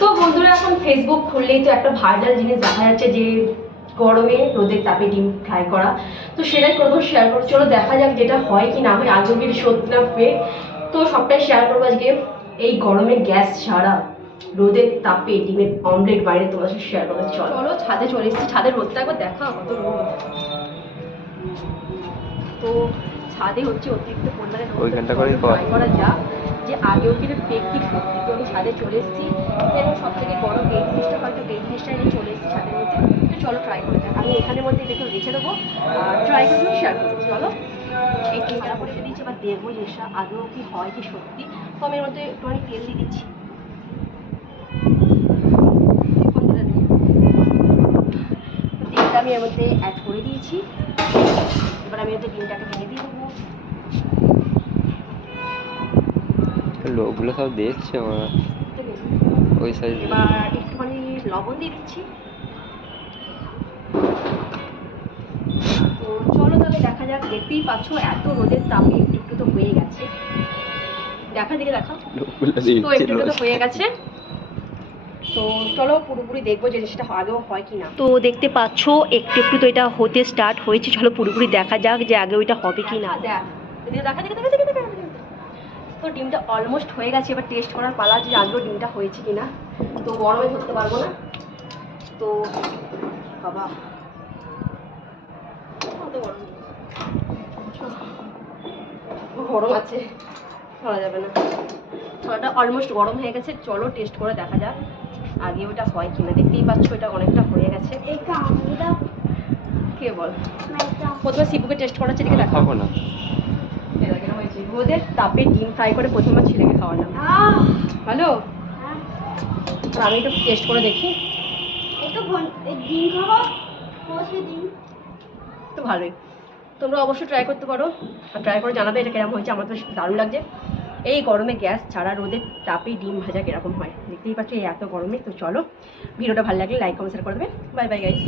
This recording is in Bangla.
তো বন্ধুরা এখন ফেসবুক খুললেই তো একটা ভাইরাল জিনিস দেখা যাচ্ছে যে গরমে রোদের তাপে ডিম ফ্রাই করা। তো সেটাই করবো, শেয়ার করবো। চলো দেখা যাক যেটা হয় কি না হয়, আজও যদি সত্যি না ফেক। তো সবটাই শেয়ার করবো আজকে। এই গরমে গ্যাস ছাড়া রোদের তাপে ডিমের অমলেট বাইরে তোমার সাথে শেয়ার করবো। চলো ছাদে চলে এসেছি, ছাদের রোদটা একবার দেখা কত রোদ। তো ছাদে হচ্ছে অতিরিক্ত পরিমাণে ট্রাই করা যাক যে আগেও কিন্তু ফেক কি সত্যি। তো আমি ছাদে চলে এসেছি এবং সব থেকে বড় এই জিনিসটা হয়তো এই জিনিসটা নিয়ে চলে এসেছি ছাদের মধ্যে। তো চলো ট্রাই করে যাক। আমি এখানের মধ্যে দেখে রেখে দেবো, ট্রাই করে শেয়ার করবো। চলো এই টিনটা করে দিচ্ছি, এবার দেখবো জিনিসটা আদৌ কি হয় কি সত্যি। তো আমি এর মধ্যে একটুখানি তেল দিয়ে দিচ্ছি। তেলটা আমি এর মধ্যে অ্যাড করে দিয়েছি। এবার আমি এতে ডিমটাকে ভেঙে দিয়ে দেবো। লোকগুলো সব দেখছে আমার ওই সাইড। এবার একটুখানি লবণ দিয়ে দিচ্ছি। তো চলো তাহলে দেখা যাক। দেখতেই পাচ্ছ এত রোদের তাপে একটু একটু তো হয়ে গেছে। দেখা দিকে দেখা, তো একটু একটু তো হয়ে গেছে। তো চলো পুরোপুরি দেখবো যে জিনিসটা আগেও হয় কি না। তো দেখতে পাচ্ছ একটু একটু তো এটা হতে স্টার্ট হয়েছে। চলো পুরোপুরি দেখা যাক যে আগে ওইটা হবে কি না। দেখা দেখা দেখা দেখা। তো ডিমটা অলমোস্ট হয়ে গেছে। এবার টেস্ট করার পালা যে আগেও ডিমটা হয়েছে কিনা। তো গরমে ধরতে পারবো না। তো বাবা গরম আছে, খাওয়া যাবে না। ছড়াটা অলমোস্ট গরম হয়ে গেছে। চলো টেস্ট করে দেখা যাক আগে ওটা হয় কিনা। দেখতেই পাচ্ছ এটা অনেকটা হয়ে গেছে। কে বল প্রথমে শিবুকে টেস্ট করাচ্ছে, দেখে দেখাবো না। রোদের তাপে ডিম ফ্রাই করে প্রথমবার ছেলেকে খাওয়ালাম। ভালো, আর আমি একটু টেস্ট করে দেখি। তো ভালোই, তোমরা অবশ্যই ট্রাই করতে পারো আর ট্রাই করে জানাবে এটা কেরকম হয়েছে। আমার তো দারুণ লাগছে। এই গরমে গ্যাস ছাড়া রোদের তাপে ডিম ভাজা কিরকম হয় দেখতেই পাচ্ছ এই এত গরমে। তো চলো ভিডিওটা ভালো লাগলে লাইক কমেন্ট শেয়ার করে দেবে। Bye bye guys.